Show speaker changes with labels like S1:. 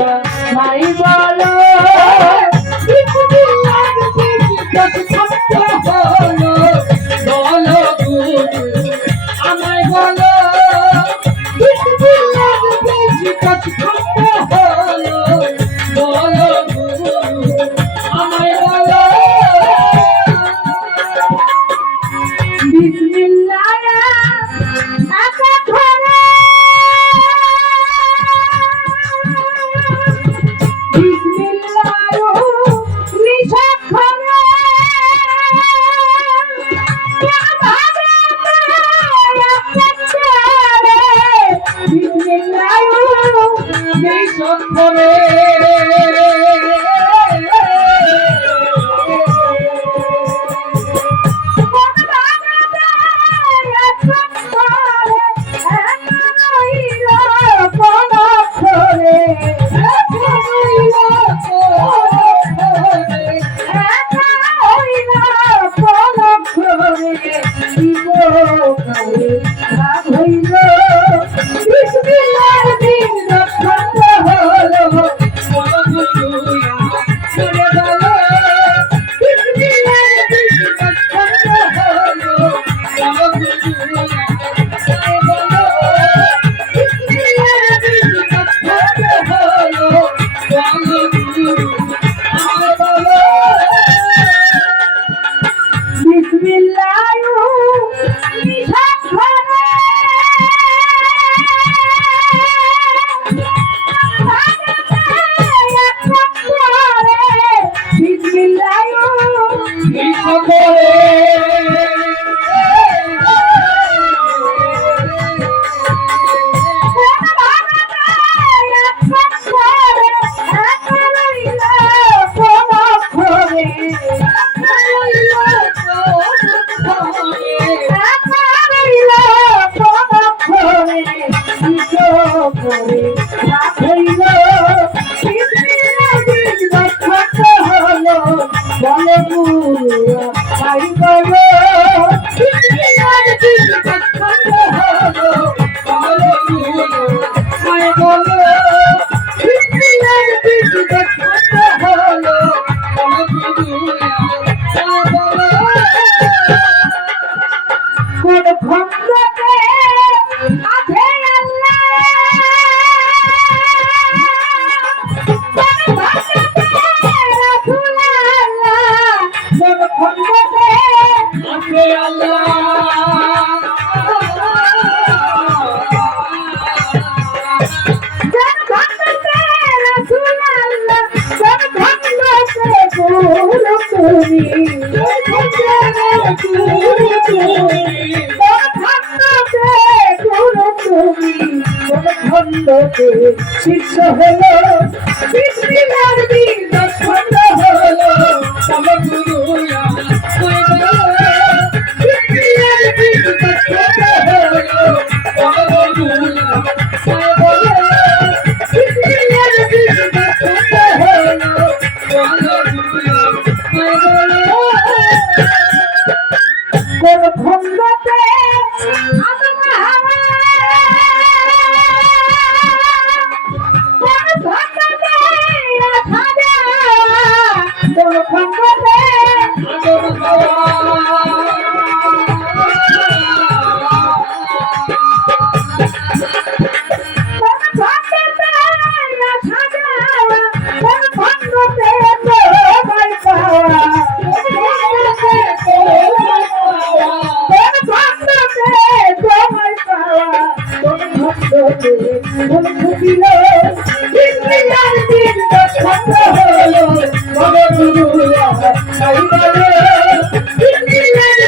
S1: 啊 nation বলো ভক্তকে শিষ্য হলো বিসমিল্লাহ বন্ধু ছিল ইন্দ্রিয়ার দিন ছাত্র হলো। ভগবুরু তাই বলো ইন্দ্রিয়ার